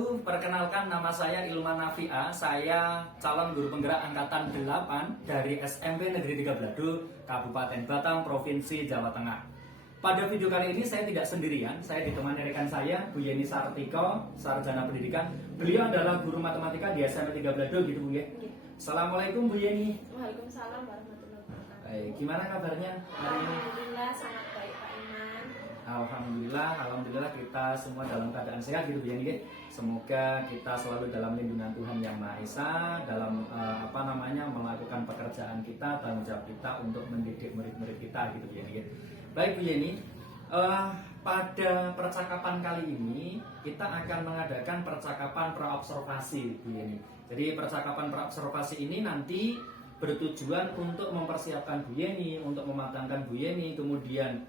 wabarakatuh. Perkenalkan, nama saya Ilman Nafia. Saya calon guru penggerak angkatan 8 dari SMP Negeri 3 Belado, Kabupaten Batang, Provinsi Jawa Tengah. Pada video kali ini saya tidak sendirian. Saya ditemani rekan saya, Bu Yeni Sartiko, sarjana pendidikan. Beliau adalah guru matematika di SMP 3 Belado, gitu Bu ya. Assalamualaikum Bu Yeni. Waalaikumsalam warahmatullahi wabarakatuh. Baik, gimana kabarnya hari ini? Alhamdulillah sangat baik Pak Iman. Alhamdulillah kita semua dalam keadaan sehat gitu Bu Yeni. Semoga kita selalu dalam lindungan Tuhan Yang Maha Esa dalam melakukan pekerjaan kita, tanggung jawab kita untuk mendidik murid-murid kita gitu Bu Yeni. Baik Bu Yeni, pada percakapan kali ini kita akan mengadakan percakapan praobservasi Bu Yeni. Jadi percakapan praobservasi ini nanti bertujuan untuk mempersiapkan Bu Yeni, untuk mematangkan Bu Yeni, kemudian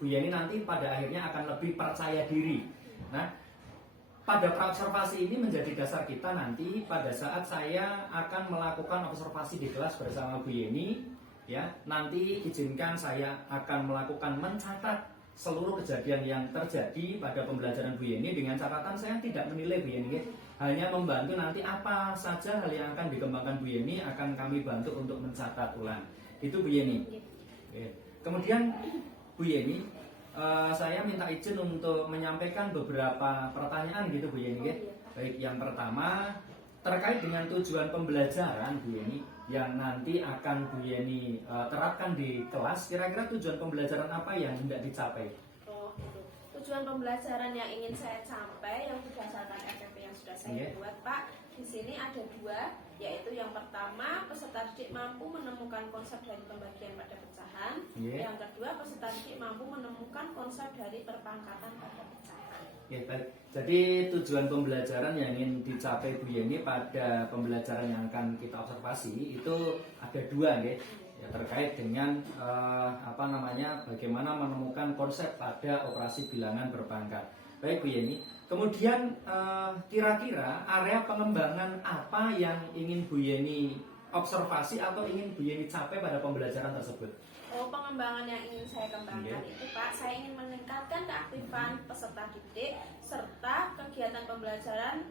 Bu Yeni nanti pada akhirnya akan lebih percaya diri. Nah, pada praobservasi ini menjadi dasar kita nanti pada saat saya akan melakukan observasi di kelas bersama Bu Yeni. Ya, nanti izinkan saya akan melakukan mencatat seluruh kejadian yang terjadi pada pembelajaran Bu Yeni dengan catatan saya tidak menilai Bu Yeni. Hanya membantu nanti apa saja hal yang akan dikembangkan Bu Yeni akan kami bantu untuk mencatat ulang. Itu Bu Yeni. Kemudian Bu Yeni, saya minta izin untuk menyampaikan beberapa pertanyaan gitu Bu Yeni. Baik, yang pertama terkait dengan tujuan pembelajaran Bu Yeni yang nanti akan Bu Yeni terapkan di kelas. Kira-kira tujuan pembelajaran apa yang hendak dicapai? Oh, gitu. Tujuan pembelajaran yang ingin saya capai yang berdasarkan FPP yang sudah saya buat Pak. Di sini ada dua, yaitu yang pertama peserta didik mampu menemukan konsep dari pembagian pada pecahan. Yang kedua peserta didik mampu menemukan konsep dari perpangkatan pada pecahan. Baik. Jadi tujuan pembelajaran yang ingin dicapai Bu Yeni pada pembelajaran yang akan kita observasi itu ada dua ya, terkait dengan bagaimana menemukan konsep pada operasi bilangan berpangkat. Baik Bu Yeni. Kemudian kira-kira area pengembangan apa yang ingin Bu Yeni observasi atau ingin Bu Yeni capai pada pembelajaran tersebut? Oh, pengembangan yang ingin saya kembangkan itu Pak, saya ingin meningkatkan keaktifan peserta didik serta kegiatan pembelajaran,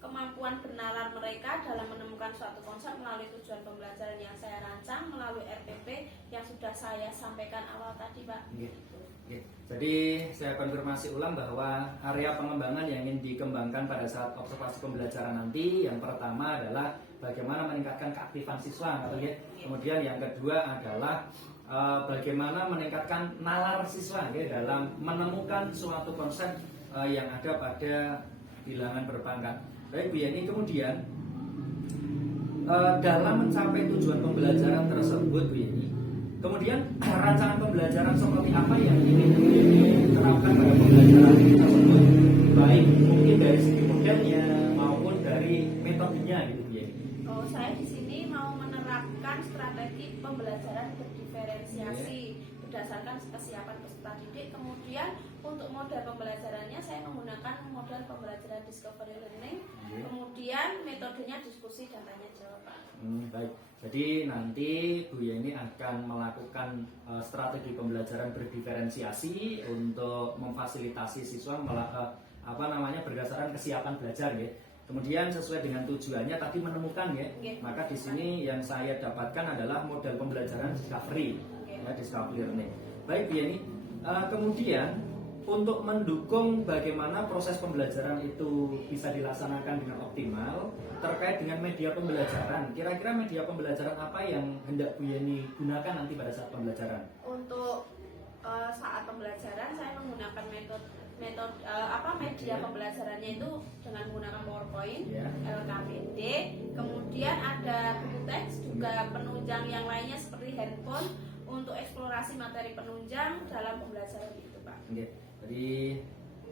kemampuan bernalar mereka dalam menemukan suatu konsep melalui tujuan pembelajaran yang saya rancang melalui RPP yang sudah saya sampaikan awal tadi Pak. Jadi saya konfirmasi ulang bahwa area pengembangan yang ingin dikembangkan pada saat observasi pembelajaran nanti yang pertama adalah bagaimana meningkatkan keaktifan siswa, kemudian yang kedua adalah bagaimana meningkatkan nalar siswa dalam menemukan suatu konsep yang ada pada bilangan berpangkat. Baik Bu Yeni, kemudian dalam mencapai tujuan pembelajaran tersebut Bu Yeni, kemudian rancangan pembelajaran seperti apa yang ingin Bu Yeni terapkan pada pembelajaran tersebut, baik mungkin dari segi modelnya maupun dari metodenya gitu Bu Yeni. Oh, saya di sini mau menerapkan strategi pembelajaran berdiferensiasi berdasarkan kesiapan peserta didik. Kemudian untuk model pembelajarannya saya menggunakan model pembelajaran discovery learning. Kemudian metodenya diskusi dan tanya jawab. Baik. Jadi nanti Bu Yeni akan melakukan strategi pembelajaran berdiferensiasi untuk memfasilitasi siswa berdasarkan kesiapan belajar ya. Kemudian sesuai dengan tujuannya tadi menemukan ya. Maka di sini yang saya dapatkan adalah model pembelajaran discovery, discovery learning. Baik Bu Yeni, kemudian untuk mendukung bagaimana proses pembelajaran itu bisa dilaksanakan dengan optimal terkait dengan media pembelajaran, kira-kira media pembelajaran apa yang hendak Bu Yeni gunakan nanti pada saat pembelajaran? Untuk saat pembelajaran saya menggunakan media pembelajarannya itu dengan menggunakan PowerPoint, LKPD, kemudian ada buku teks, juga penunjang yang lainnya seperti handphone untuk eksplorasi materi penunjang dalam pembelajaran itu Pak. Jadi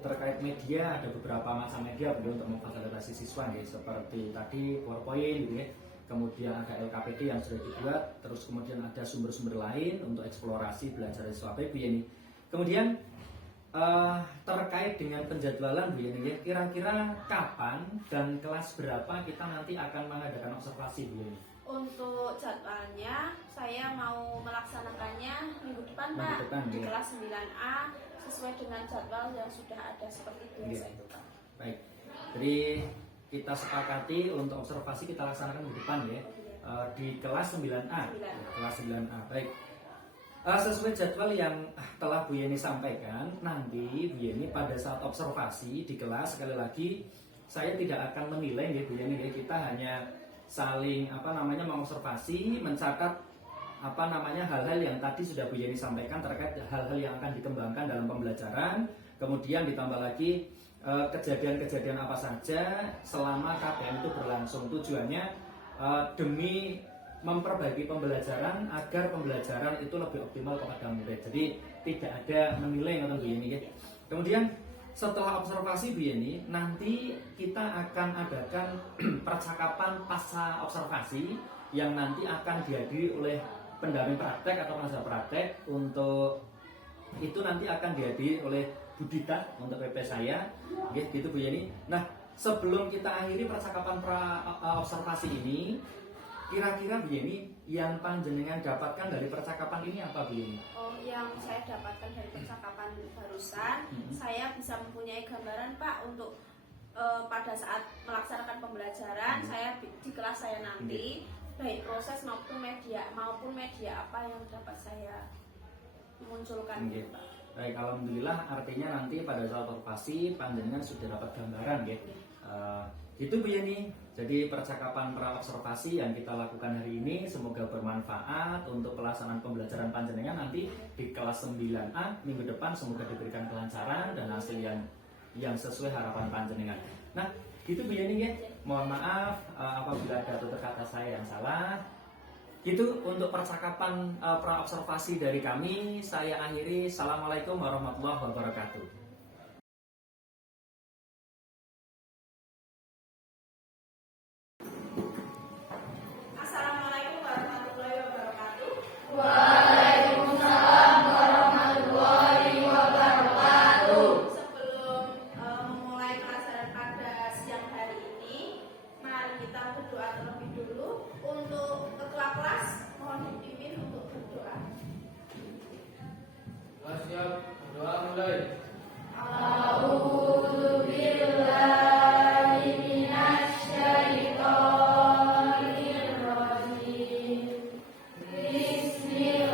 terkait media ada beberapa macam media untuk memfasilitasi siswa seperti tadi PowerPoint gitu ya. Kemudian ada LKPD yang sudah dibuat, terus kemudian ada sumber-sumber lain untuk eksplorasi belajar siswa Bu Yeni. Kemudian terkait dengan penjadwalan Bu Yeni, kira-kira kapan dan kelas berapa kita nanti akan mengadakan observasi Bu Yeni? Untuk jadwalnya saya mau melaksanakannya minggu depan Pak, di kelas 9A sesuai dengan jadwal yang sudah ada seperti biasa itu Pak. Baik. Jadi kita sepakati untuk observasi kita laksanakan di depan ya. Di kelas 9A. Kelas 9A. Baik. Sesuai jadwal yang telah Bu Yeni sampaikan, nanti Bu Yeni pada saat observasi di kelas, sekali lagi saya tidak akan menilai ya Bu Yeni ya. Kita hanya saling mengobservasi, mencatat hal-hal yang tadi sudah Bu Yeni sampaikan terkait hal-hal yang akan dikembangkan dalam pembelajaran. Kemudian ditambah lagi kejadian-kejadian apa saja selama KPM itu berlangsung. Tujuannya demi memperbaiki pembelajaran agar pembelajaran itu lebih optimal kepada murid. Jadi tidak ada menilai Bu Yeni ya. Kemudian setelah observasi Bu Yeni, nanti kita akan adakan percakapan pasca observasi yang nanti akan dihadiri oleh pendamping praktek atau penasihat praktek. Untuk itu nanti akan dihadiri oleh Bu Dita untuk PP saya, gitu Bu Yeni. Nah, sebelum kita akhiri percakapan observasi ini, kira-kira Bu Yeni yang panjenengan dapatkan dari percakapan ini apa Bu Yeni? Oh, yang saya dapatkan dari percakapan barusan, saya bisa mempunyai gambaran Pak untuk pada saat melaksanakan pembelajaran saya di kelas saya nanti, baik proses maupun media apa yang dapat saya munculkan gitu Pak. Baik, alhamdulillah, artinya nanti pada saat observasi panjenengan sudah dapat gambaran ya. Itu Bu Yeni. Jadi percakapan pra-observasi yang kita lakukan hari ini semoga bermanfaat untuk pelaksanaan pembelajaran panjenengan nanti di kelas 9A minggu depan. Semoga diberikan kelancaran dan hasil yang sesuai harapan panjenengan. Nah, gitu Bu Yeni ya. Mohon maaf apabila ada tutur kata saya yang salah. Itu untuk percakapan pra-observasi dari kami. Saya akhiri. Assalamualaikum warahmatullahi wabarakatuh. Assalamualaikum warahmatullahi wabarakatuh. Waalaikumsalam warahmatullahi wabarakatuh. Sebelum memulai pelajaran pada siang hari ini, mari kita berdoa terlebih dulu. Untuk ketua kelas, mohon dipimpin untuk berdoa. Siap, berdoa mulai. Bismillah.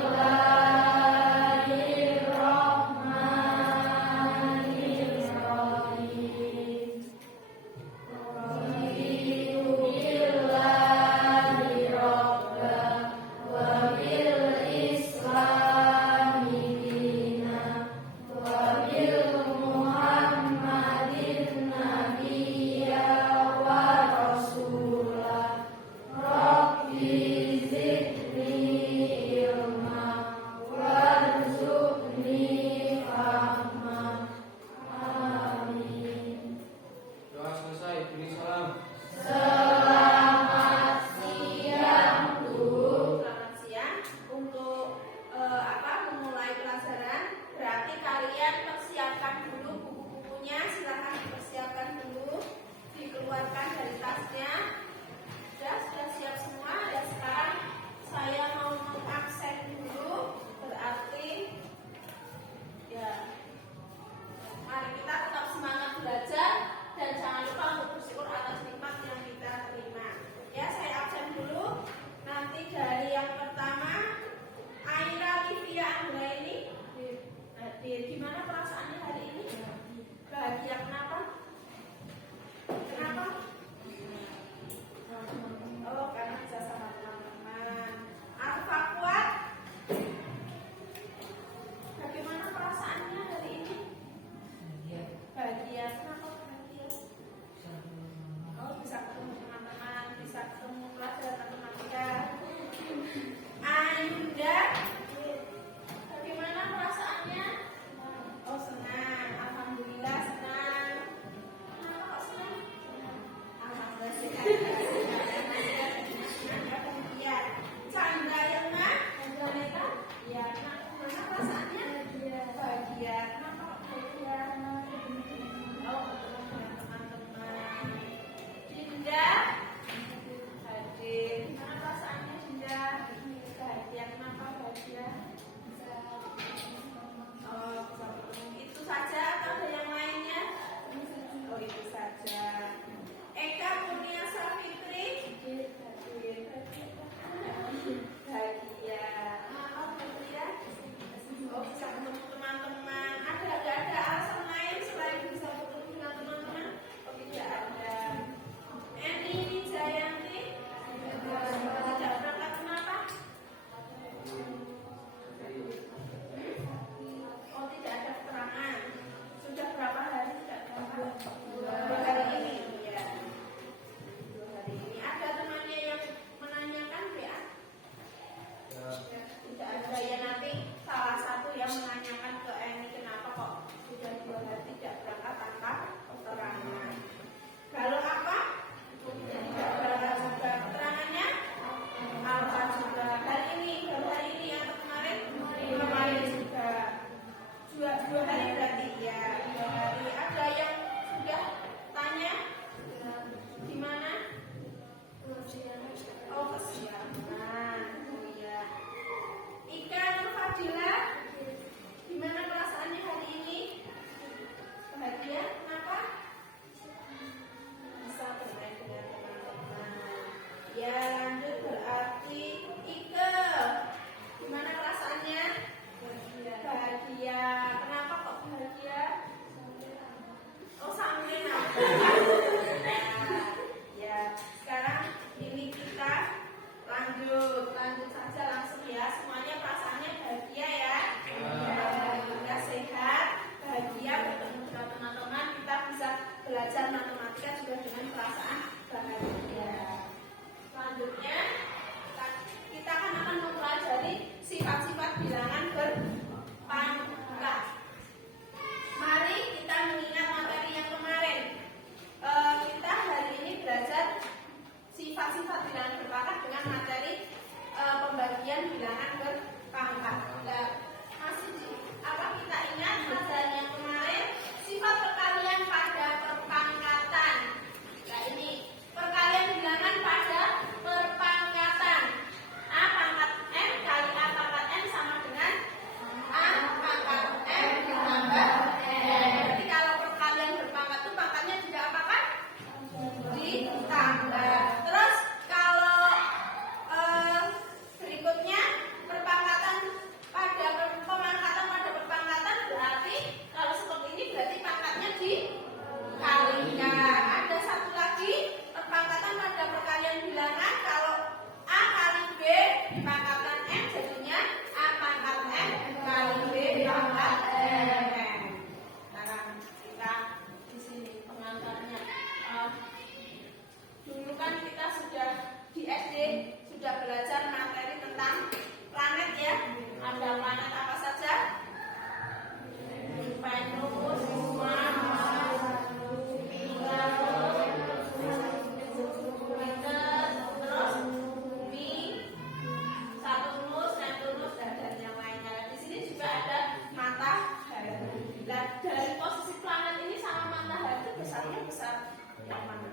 kelompok mana?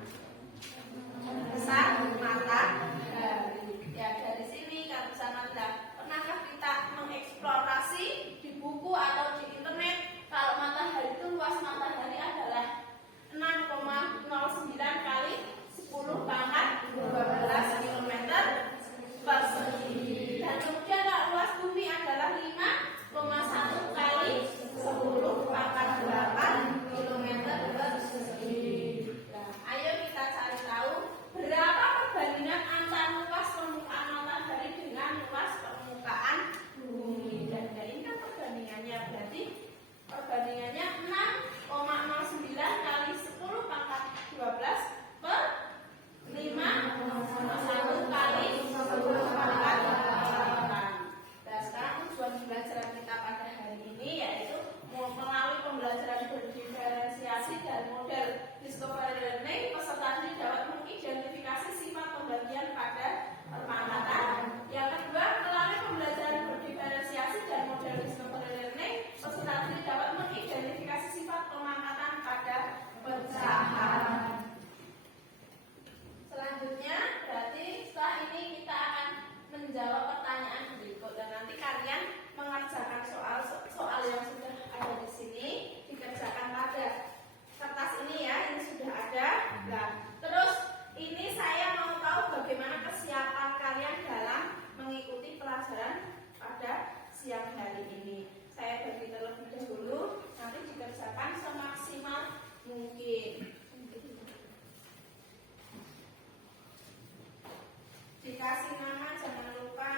Besar matahari. Ya dari sini kan besar matahari. Pernahkah kita mengeksplorasi di buku atau di internet kalau matahari itu luas matahari adalah 6,09 kali 10 pangkat 12 km persegi. Dan kemudian kalau luas bumi adalah 5,1 kali 10 pangkat 8 km persegi. Nah, ayo kita cari tahu berapa perbandingan antara luas permukaan matahari dengan luas permukaan bumi. Dan ini kan perbandingannya, berarti perbandingannya 6,09 kali 10 pangkat 12 per 5,1 kali 10 pangkat 8. Nah, sekarang tujuan pembelajaran kita pada hari ini yaitu melalui pembelajaran berdiferensiasi dan model discovery learning, peserta didik dapat mengidentifikasi sifat pembagian pada perpangkatan. Yang kedua, melalui pembelajaran berdiferensiasi dan model discovery learning, peserta didik dapat mengidentifikasi sifat pemangkatan pada pecahan. Selanjutnya, berarti setelah ini kita akan menjawab pertanyaan berikut dan nanti kalian mengerjakan soal yang sudah ada di sini dikerjakan pada kertas ini ya, ini sudah ada. Nah, terus ini saya mau tahu bagaimana kesiapan kalian dalam mengikuti pelajaran pada siang hari ini. Saya bagi terlebih dahulu, nanti dikerjakan semaksimal mungkin. Dikasih nama jangan lupa.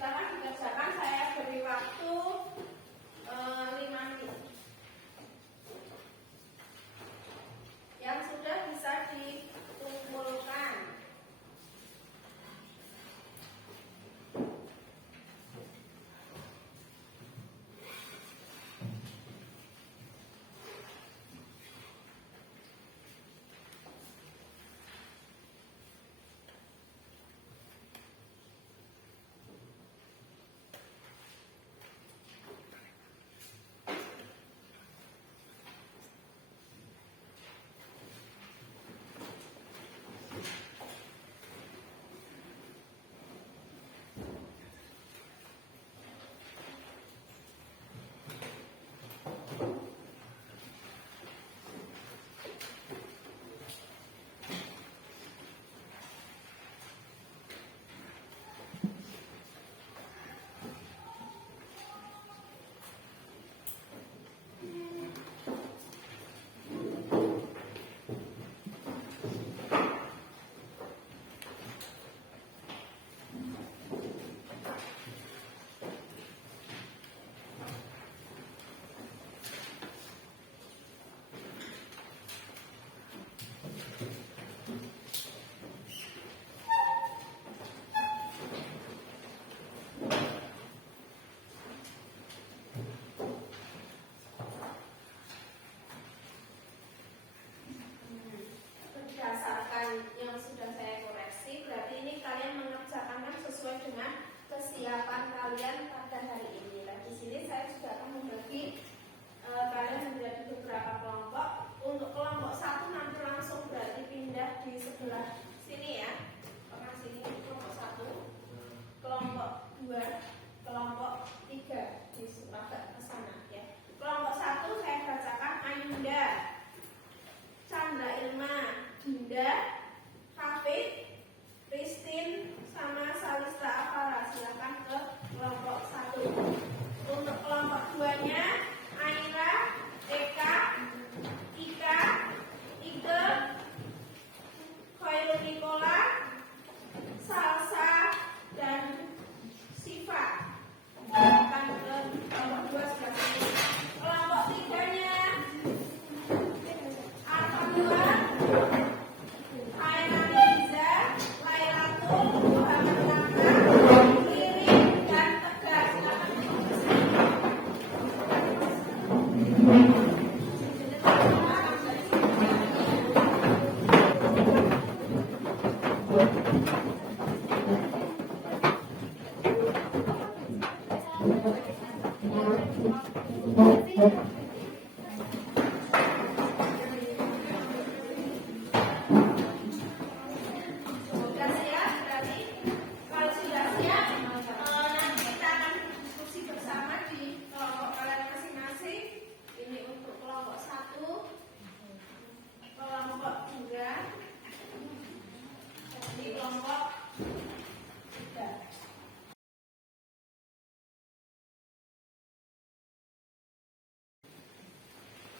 Silakan dikerjakan, saya beri waktu 5 menit. Yang sudah bisa dikumpulkan. Berdasarkan yang sudah saya koreksi, berarti ini kalian mengerjakan sesuai dengan kesiapan kalian pada hari ini. Nah, di sini saya juga akan membagi kalian menjadi beberapa kelompok. Untuk kelompok 1 nanti langsung berarti pindah di sebelah sini ya. Tengah sini kelompok 1, kelompok 2, kelompok 3 di sebelah ke sana ya. Kelompok 1 saya bacakan Ayunda, Chandra Ilma, Dinda, Hafid, Christine, sama Salista Afara. Silakan ke kelompok 1. Sudah siap berarti? Kalau sudah siap, nanti kita akan diskusi bersama di kelompok kalian masing-masing. Ini untuk kelompok 1, kelompok 2, di kelompok 3.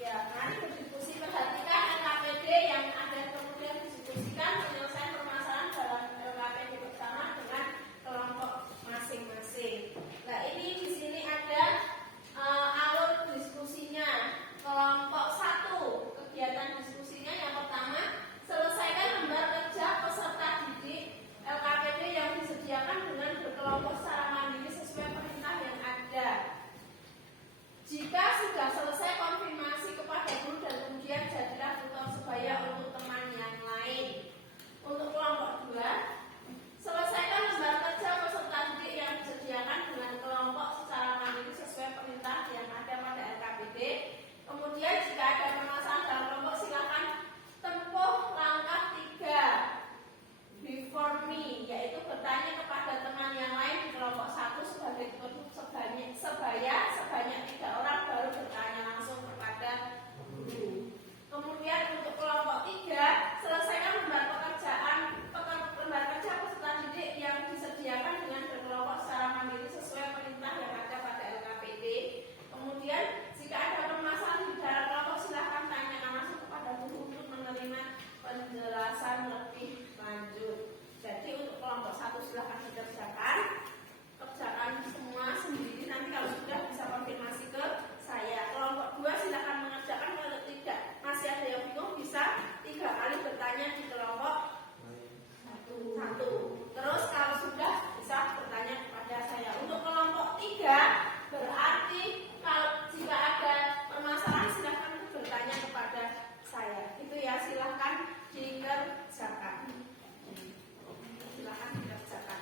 Ya, mari berdiskusi, perhatikan LKPD yang ada kemudian diskusikan penyelesaian permasalahan dalam LKPD bersama dengan kelompok masing-masing. Nah, ini di sini ada alur diskusinya. Kelompok 1, kegiatan diskusinya yang pertama, selesaikan lembar kerja peserta didik LKPD yang disediakan dengan berkelompok secara mandiri sesuai perintah yang ada. Jika sudah selesai, konfirmasi kepada guru dan kemudian jadilah tutor sebaya untuk teman yang lain. Untuk kelompok 2, selesaikan lembar kerja peserta didik yang disediakan dengan kelompok secara mandiri sesuai perintah yang ada pada LKPD. Kemudian jika ada permasalahan dalam kelompok, silakan tempuh langkah 3 before me, yaitu bertanya kepada teman yang lain di kelompok 1 sebagai tutor sebaya sebanyak 3 orang, baru bertanya langsung kepada guru. Kemudian untuk kelompok 3, selesaikan lembar kerja peserta didik yang disediakan dengan berkelompok secara mandiri sesuai perintah yang ada pada LKPD. Kemudian jika ada permasalahan di dalam kelompok, silahkan tanyakan langsung kepada guru untuk menerima penjelasan lebih lanjut. Jadi untuk kelompok 1 silahkan kerjakan semua sendiri. Nanti kalau sudah bisa konfirmasi ke saya. Kelompok 2 silahkan mengerjakan, kalau tidak masih ada yang bingung bisa 3 kali bertanya di kelompok 1. Terus kalau sudah bisa bertanya kepada saya. Untuk kelompok 3 berarti kalau jika ada permasalahan silahkan bertanya kepada saya. Itu ya, silahkan dikerjakan. Silahkan dikerjakan.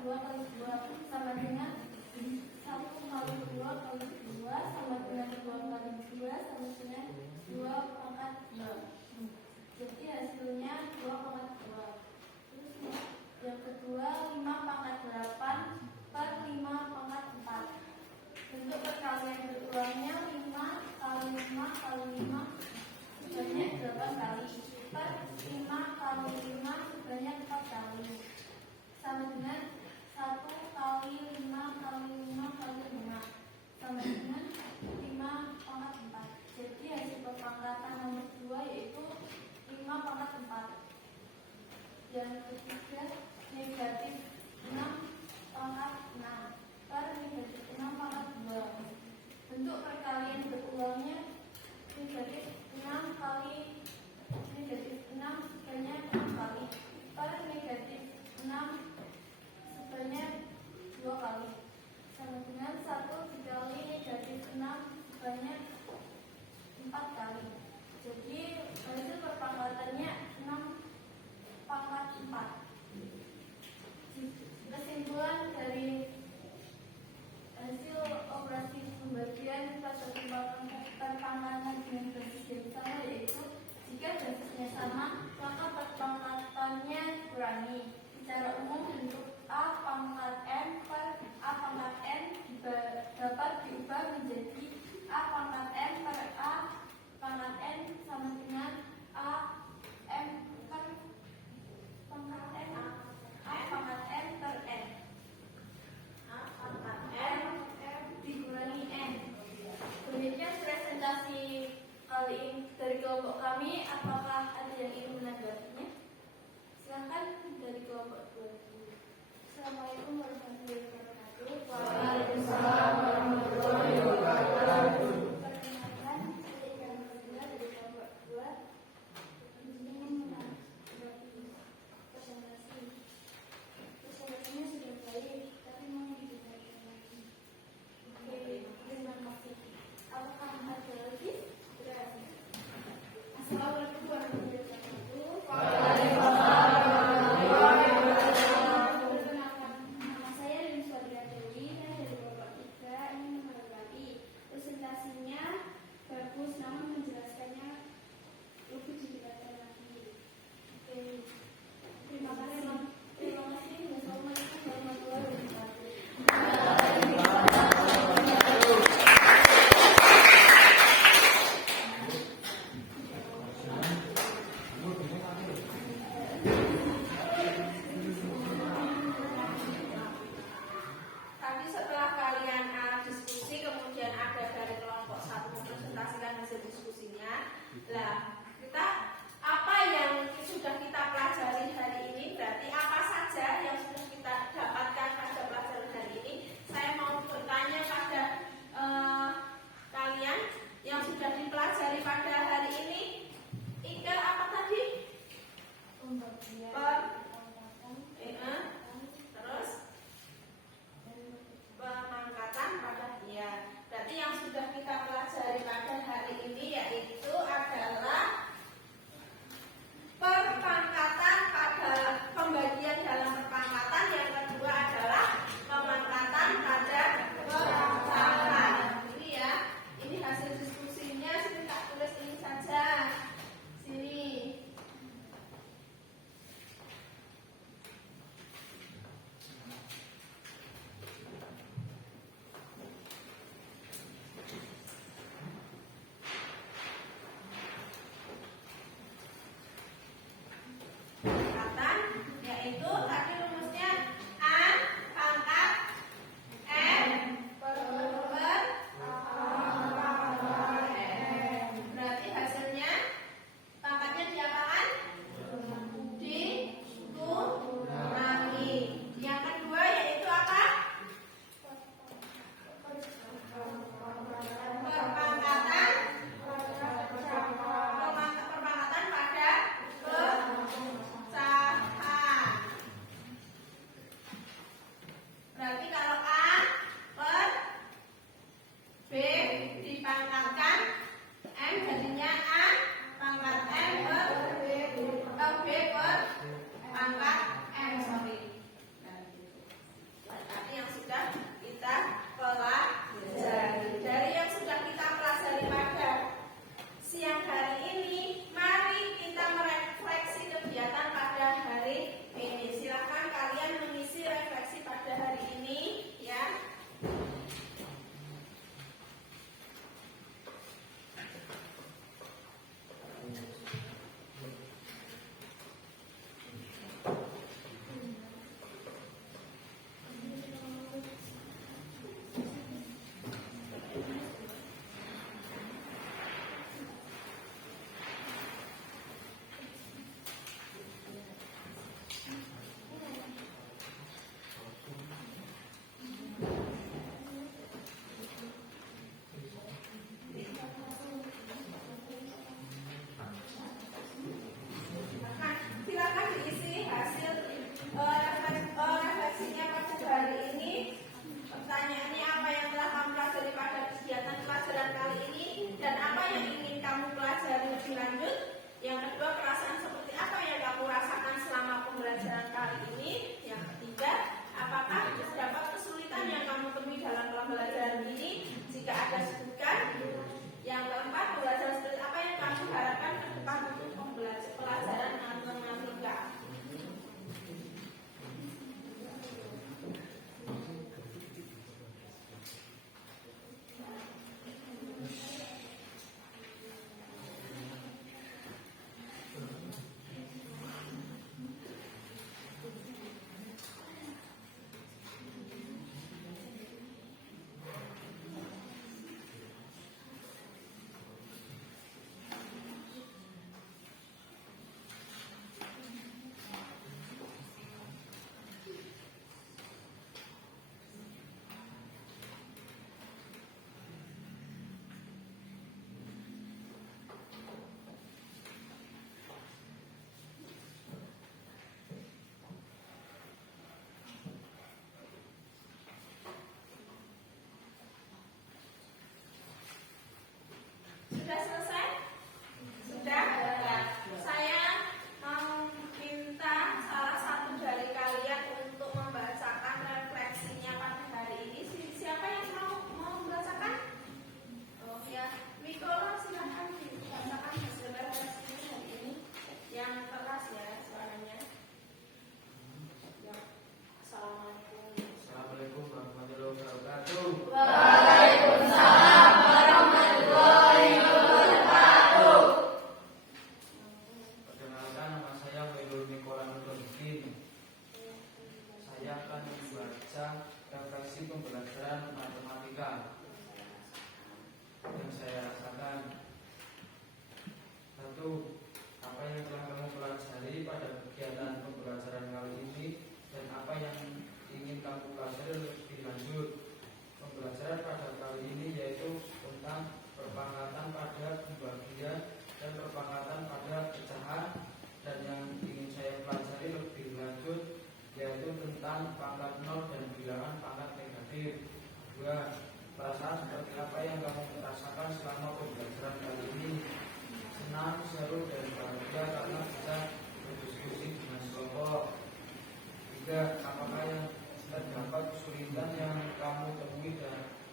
2 kali 2 sama dengan 1 kali 2 kali 2 sama dengan 2 kali 2 sama dengan 2 pangkat 2. Jadi hasilnya 2 pangkat 2. Terus yang kedua 5 pangkat 8 per 5 pangkat 4. Bentuk perkalian berulangnya 5 kali 5 kali 5 sebanyak 8 kali per 5 kali 5 sebanyak 4 kali sama dengan 1 kali 5 kali 5 kali 5 sama dengan 5 pangkat 4. Jadi hasil pemangkatan nomor 2 yaitu 5 pangkat 4. Yang ketiga negatif 6 pangkat 6 per negatif 6 pangkat 2. Bentuk perkalian berulangnya negatif 6 kali negatif 6 sebanyak 6 kali per negatif 6 sebanyak 2 kali sama dengan 1 dikali negatif 6 sebanyak 4 kali. Jadi hasil perpangkatannya 6 pangkat 4. Kesimpulan dari hasil operasi pembagian pada perpangkatan dengan basis yang sama yaitu jika basisnya sama maka perpangkatannya dikurangi. Secara umum bentuk A pangkat M per A pangkat N dapat diubah menjadi A pangkat M per A pangkat N sama dengan A M per pangkat N A pangkat M per N. A pangkat M dikurangi N. Demikian presentasi kali ini dari kelompok kami. Apakah ada yang ingin menanggapinya? Silakan dari kelompok 2. Assalamualaikum warahmatullahi wabarakatuh. Waalaikumsalam warahmatullahi wabarakatuh. Perkenalkan, saya Ikan Fadila dari kelompok 2. mempelajari lebih lanjut. Pembelajaran pada kali ini yaitu tentang perpangkatan pada pembagian dan perpangkatan pada pecahan, dan yang ingin saya pelajari lebih lanjut yaitu tentang pangkat 0 dan bilangan pangkat negatif. 2. Perasaan seperti apa yang kamu rasakan selama pembelajaran kali ini? Senang, seru, dan bahagia karena bisa berdiskusi dengan kelompok. 3. Apakah yang terdapat kesulitan yang kamu temui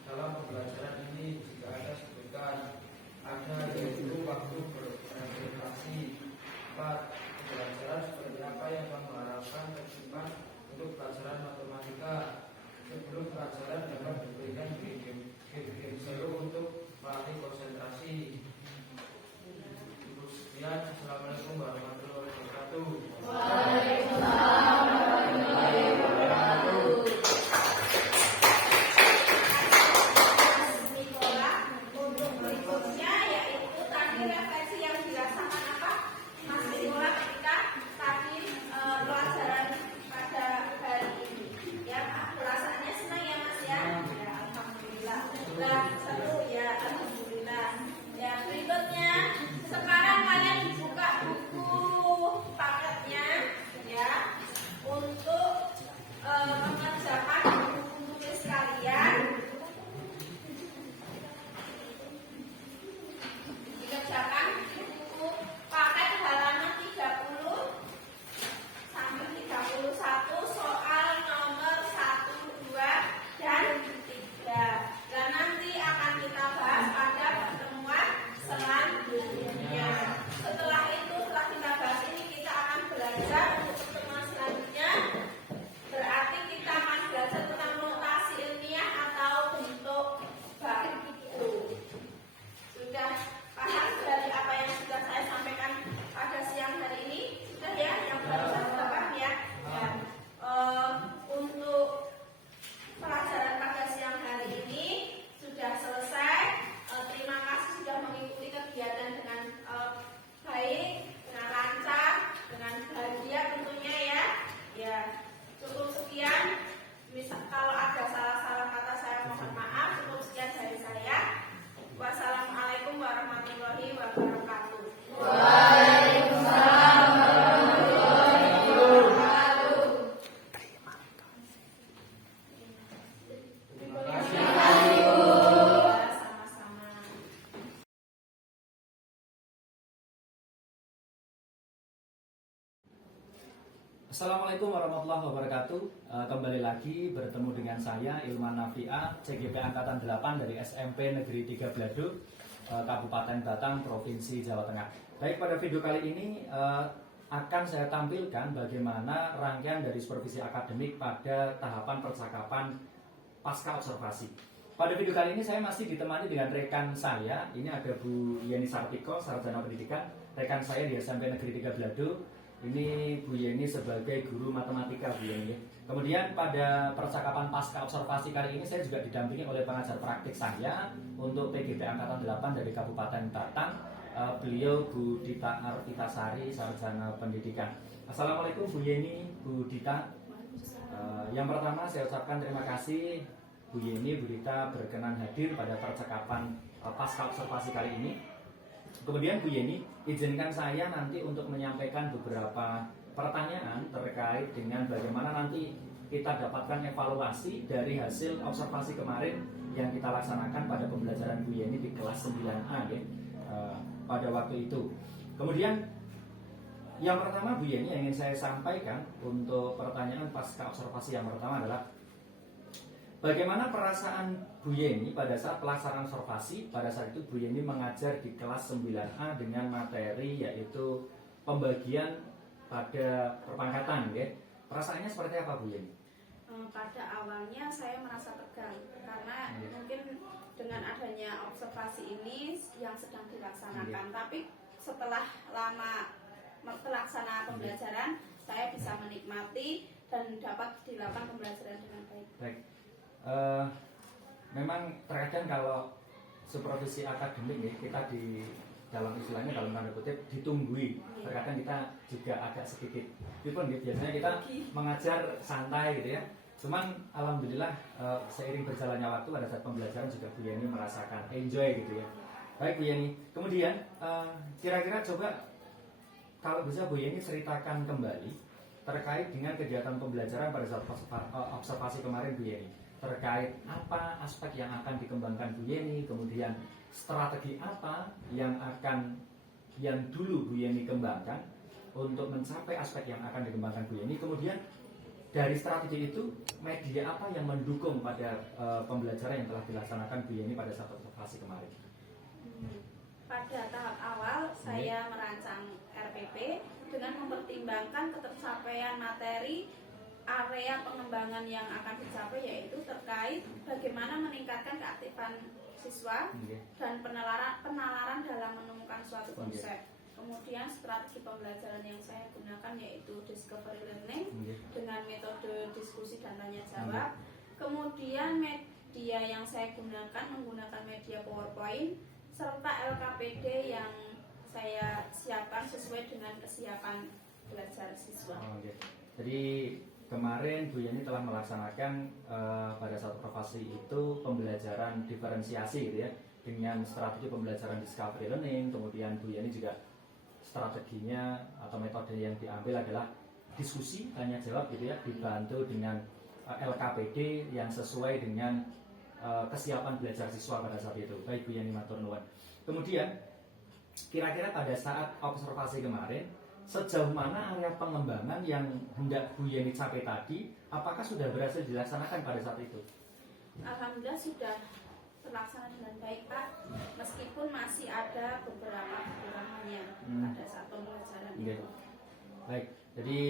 dalam pembelajaran ini? Jika ada, sebutkan. Ada, yaitu waktu berinteraksi. 4. Pembelajaran seperti apa yang kamu harapkan tersimpan untuk pelajaran matematika? Sebelum pelajaran dapat diberikan game seru untuk melatih konsentrasi. Ibu sekalian, Assalamualaikum warahmatullahi wabarakatuh. Waalaikumsalam warahmatullahi wabarakatuh. Untuk berikutnya yaitu tadi refleksi yang dirasakan apa? Mas Nikola ketika tadi pelajaran pada hari ini. Ya, pelajarannya senang ya Mas ya? Ya, alhamdulillah. Nah, satu ya, alhamdulillah. Ya, berikutnya sekarang kalian buka buku paketnya ya untuk mengerjakan buku tulis kalian. Dikerjakan buku paket halaman 30 sampai 31 soal nomor 1, 2, dan 3. Dan nanti akan kita bahas pada pertemuan selanjutnya. Setelah itu, setelah kita bahas ini, kita akan belajar untuk pertemuan selanjutnya. Berarti kita akan belajar tentang notasi ilmiah atau bentuk baku. Sudah paham dari apa yang sudah saya sampaikan pada siang hari ini? Sudah ya, yang baru sudah paham ya? Ya. Untuk pelajaran pada siang hari ini sudah selesai. Terima kasih sudah mengikuti kegiatan dengan baik, dengan lancar, dengan bahagia tentunya ya. Ya, cukup sekian. Misal kalau ada salah-salah kata saya mohon maaf. Cukup sekian dari saya. Wassalamualaikum warahmatullahi wabarakatuh. Waalaikumsalam warahmatullahi wabarakatuh. Terima kasih. Ya, sama-sama. Assalamualaikum warahmatullahi wabarakatuh. Kembali lagi bertemu dengan saya Ilman Nafia, CGP Angkatan 8 dari SMP Negeri 3 Blado, Kabupaten Batang, Provinsi Jawa Tengah. Baik, pada video kali ini akan saya tampilkan bagaimana rangkaian dari supervisi akademik pada tahapan percakapan pasca observasi. Pada video kali ini saya masih ditemani dengan rekan saya. Ini ada Bu Yeni Sartiko, Sarjana Pendidikan, rekan saya di SMP Negeri 3 Blado. Ini Bu Yeni sebagai guru matematika, Bu Yeni. Kemudian pada percakapan pasca observasi kali ini saya juga didampingi oleh pengajar praktik saya untuk PGP Angkatan 8 dari Kabupaten Batang. Beliau Bu Dita Arvitasari, Sarjana Pendidikan. Assalamualaikum Bu Yeni, Bu Dita. Yang pertama saya ucapkan terima kasih Bu Yeni, Bu Dita berkenan hadir pada percakapan pasca observasi kali ini. Kemudian Bu Yeni, izinkan saya nanti untuk menyampaikan beberapa pertanyaan terkait dengan bagaimana nanti kita dapatkan evaluasi dari hasil observasi kemarin yang kita laksanakan pada pembelajaran Bu Yeni di kelas 9A ya, pada waktu itu. Kemudian yang pertama Bu Yeni yang ingin saya sampaikan untuk pertanyaan pasca observasi yang pertama adalah bagaimana perasaan Bu Yeni pada saat pelaksanaan observasi? Pada saat itu Bu Yeni mengajar di kelas 9A dengan materi yaitu pembagian pada perpangkatan ya. Perasaannya seperti apa Bu Yeni? Pada awalnya saya merasa tegang karena mungkin dengan adanya observasi ini yang sedang dilaksanakan. Tapi setelah lama terlaksana pembelajaran, saya bisa menikmati dan dapat dilakukan pembelajaran dengan baik. Baik. Memang terkadang kalau supervisi akademik ya, kita di dalam istilahnya dalam tanda kutip ditunggui. Terkadang kita juga agak sedikit. Meskipun biasanya kita mengajar santai gitu ya. Cuman alhamdulillah seiring berjalannya waktu pada saat pembelajaran juga Bu Yeni merasakan enjoy gitu ya. Baik Bu Yeni. Kemudian kira-kira coba kalau bisa Bu Yeni ceritakan kembali terkait dengan kegiatan pembelajaran pada saat observasi kemarin Bu Yeni. Terkait apa aspek yang akan dikembangkan Bu Yeni, kemudian strategi apa yang dulu Bu Yeni kembangkan untuk mencapai aspek yang akan dikembangkan Bu Yeni. Kemudian dari strategi itu media apa yang mendukung pada pembelajaran yang telah dilaksanakan Bu Yeni pada saat observasi kemarin? Pada tahap awal saya merancang RPP dengan mempertimbangkan ketercapaian materi area pengembangan yang akan dicapai, yaitu terkait bagaimana meningkatkan keaktifan siswa dan penalaran dalam menemukan suatu konsep. Kemudian strategi pembelajaran yang saya gunakan yaitu discovery learning dengan metode diskusi dan tanya jawab. Kemudian media yang saya gunakan menggunakan media PowerPoint serta LKPD yang saya siapkan sesuai dengan kesiapan belajar siswa. Jadi kemarin Bu Yeni telah melaksanakan pada saat observasi itu pembelajaran diferensiasi gitu ya, dengan strategi pembelajaran discovery learning. Kemudian Bu Yeni juga strateginya atau metode yang diambil adalah diskusi tanya jawab gitu ya, dibantu dengan LKPD yang sesuai dengan kesiapan belajar siswa pada saat itu. Baik Bu Yeni matur nuwun. Kemudian kira-kira pada saat observasi kemarin sejauh mana area pengembangan yang hendak Bu Yeni capai tadi, apakah sudah berhasil dilaksanakan pada saat itu? Alhamdulillah sudah terlaksana dengan baik Pak, meskipun masih ada beberapa kekurangannya pada saat pembelajaran itu. Baik, jadi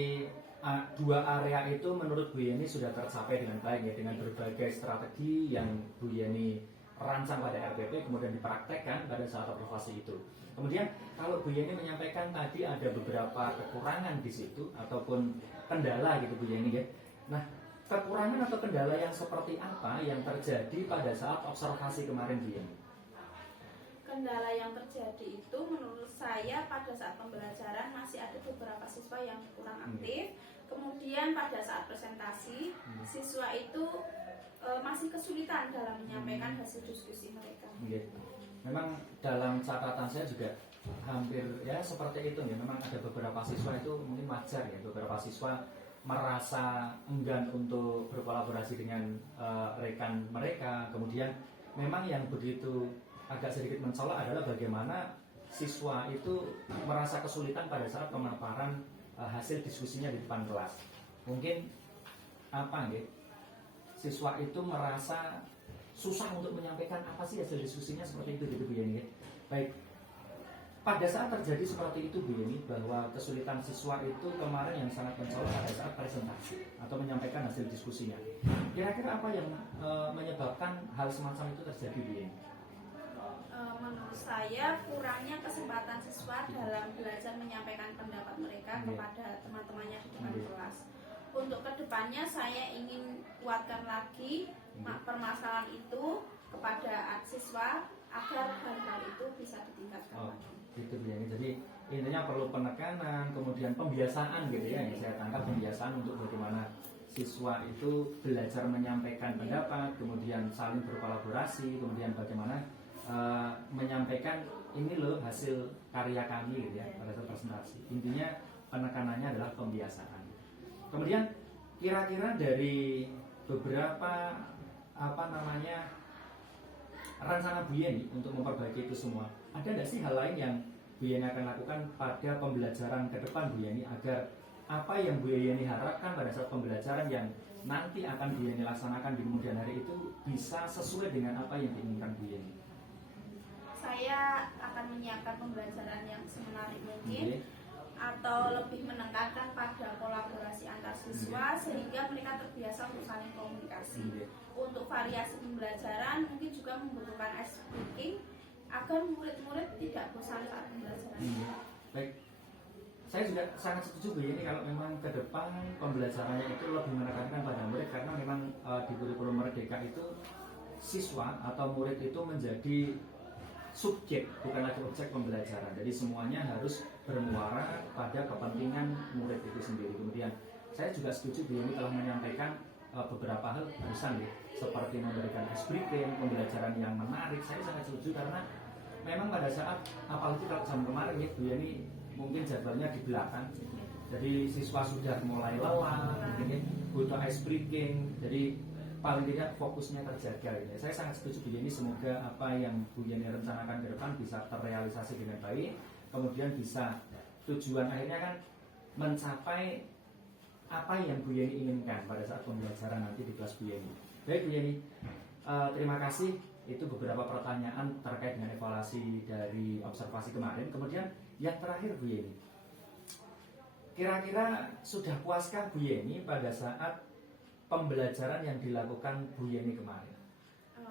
dua area itu menurut Bu Yeni sudah tercapai dengan baik ya, dengan berbagai strategi yang Bu Yeni rancang pada RPP kemudian dipraktekkan pada saat observasi itu. Kemudian kalau Bu Yeni menyampaikan tadi ada beberapa kekurangan di situ ataupun kendala gitu Bu Yeni ya. Nah, kekurangan atau kendala yang seperti apa yang terjadi pada saat observasi kemarin Bu Yeni? Kendala yang terjadi itu menurut saya pada saat pembelajaran masih ada beberapa siswa yang kurang aktif. Kemudian pada saat presentasi siswa itu masih kesulitan dalam menyampaikan hasil diskusi mereka. Memang dalam catatan saya juga hampir ya seperti itu ya. Memang ada beberapa siswa itu mungkin wajar ya, beberapa siswa merasa enggan untuk berkolaborasi dengan rekan mereka. Kemudian memang yang begitu agak sedikit mencolok adalah bagaimana siswa itu merasa kesulitan pada saat pemaparan hasil diskusinya di depan kelas. Mungkin apa nggih? Siswa itu merasa susah untuk menyampaikan apa sih hasil diskusinya seperti itu gitu Bu Yeni. Baik. Pada saat terjadi seperti itu Bu Yeni, bahwa kesulitan siswa itu kemarin yang sangat mencolok pada saat presentasi atau menyampaikan hasil diskusinya. Kira-kira apa yang menyebabkan hal semacam itu terjadi Bu Yeni? Menurut saya kurangnya kesempatan siswa dalam belajar menyampaikan pendapat mereka kepada teman-temannya di depan kelas. Untuk kedepannya saya ingin kuatkan lagi permasalahan itu kepada siswa agar hal-hal itu bisa ditingkatkan lagi. Gitu Bu Yani. Jadi intinya perlu penekanan, kemudian pembiasaan gitu ya. Yang saya tangkap pembiasaan untuk bagaimana siswa itu belajar menyampaikan pendapat, kemudian saling berkolaborasi, kemudian bagaimana menyampaikan ini loh hasil karya kami gitu ya pada saat presentasi. Intinya penekanannya adalah pembiasaan. Kemudian kira-kira dari beberapa rancangan Bu Yeni untuk memperbaiki itu semua, ada nggak sih hal lain yang Bu Yeni akan lakukan pada pembelajaran ke depan Bu Yeni agar apa yang Bu Yeni harapkan pada saat pembelajaran yang nanti akan Bu Yeni laksanakan di kemudian hari itu bisa sesuai dengan apa yang diinginkan Bu Yeni? Saya akan menyiapkan pembelajaran yang semenarik mungkin atau lebih menekankan pada kolaborasi antar siswa sehingga mereka terbiasa untuk saling komunikasi. Untuk variasi pembelajaran mungkin juga membutuhkan ice breaking agar murid-murid tidak bosan saat pembelajaran. Baik, saya juga sangat setuju Bu Yeni kalau memang ke depan pembelajarannya itu lebih menekankan pada murid, karena memang di kurikulum Merdeka itu siswa atau murid itu menjadi subjek, bukan lagi objek pembelajaran. Jadi semuanya harus bermuara pada kepentingan murid itu sendiri. Kemudian saya juga setuju Bu Yeni telah menyampaikan beberapa hal barusan ya, seperti memberikan ice breaking, pembelajaran yang menarik. Saya sangat setuju karena memang pada saat apalagi kalau jam kemarin ya Bu Yani mungkin jadwalnya di belakang, jadi siswa sudah mulai lelah, mungkin ya, butuh ice breaking, jadi paling tidak fokusnya terjaga ya. Saya sangat setuju Bu Yani, semoga apa yang Bu Yani rencanakan ke depan bisa terrealisasi dengan baik, kemudian bisa tujuan akhirnya kan mencapai apa yang Bu Yani inginkan pada saat pembelajaran nanti di kelas Bu Yani. Baik Bu Yani, terima kasih. Itu beberapa pertanyaan terkait dengan evaluasi dari observasi kemarin. Kemudian yang terakhir Bu Yani, kira-kira sudah puaskah Bu Yani pada saat pembelajaran yang dilakukan Bu Yani kemarin?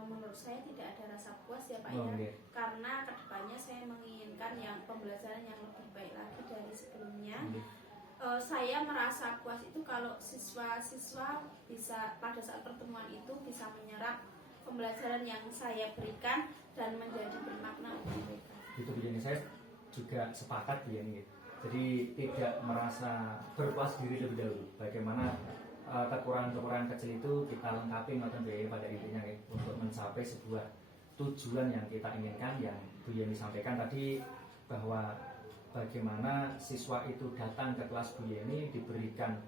Menurut saya tidak ada rasa puas ya Pak Oh, ya, okay. karena kedepannya saya menginginkan yang pembelajaran yang lebih baik lagi dari sebelumnya. Saya merasa puas itu kalau siswa-siswa bisa pada saat pertemuan itu bisa menyerap pembelajaran yang saya berikan dan menjadi bermakna untuk mereka. Itu Bu Yani, saya juga sepakat Bu Yani. Jadi tidak merasa berpuas diri lebih dahulu. Bagaimana kekurangan-kekurangan kecil itu kita lengkapi maupun Bu Yani pada intinya ya, untuk mencapai sebuah tujuan yang kita inginkan, yang Bu Yani sampaikan tadi bahwa bagaimana siswa itu datang ke kelas Bu Yani diberikan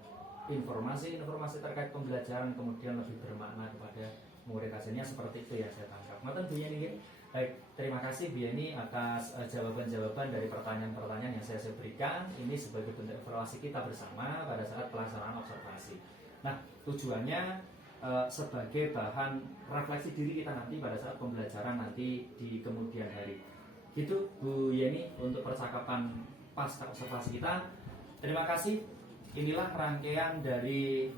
informasi-informasi terkait pembelajaran kemudian lebih bermakna kepada murid, hasilnya seperti itu ya saya tangkap. Maten Bu Yani. Baik, terima kasih Bu Yani atas jawaban-jawaban dari pertanyaan-pertanyaan yang saya berikan. Ini sebagai bentuk evaluasi kita bersama pada saat pelaksanaan observasi. Nah, tujuannya sebagai bahan refleksi diri kita nanti pada saat pembelajaran nanti di kemudian hari. Gitu Bu Yani untuk percakapan pasca observasi kita. Terima kasih. Inilah rangkaian dari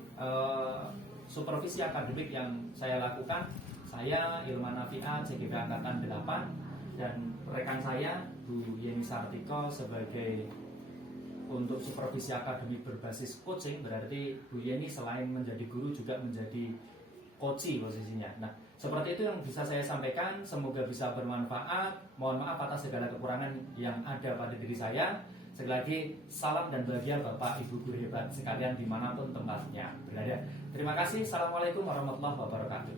supervisi akademik yang saya lakukan. Saya Ilman Nafiat, CGP Angkatan 8, dan rekan saya Bu Yeni Sartiko sebagai untuk supervisi akademik berbasis coaching. Berarti Bu Yeni selain menjadi guru juga menjadi coach posisinya. Nah, seperti itu yang bisa saya sampaikan. Semoga bisa bermanfaat. Mohon maaf atas segala kekurangan yang ada pada diri saya. Sekali lagi, salam dan bahagia Bapak Ibu guru hebat sekalian dimanapun tempatnya berada. Terima kasih. Assalamualaikum warahmatullahi wabarakatuh.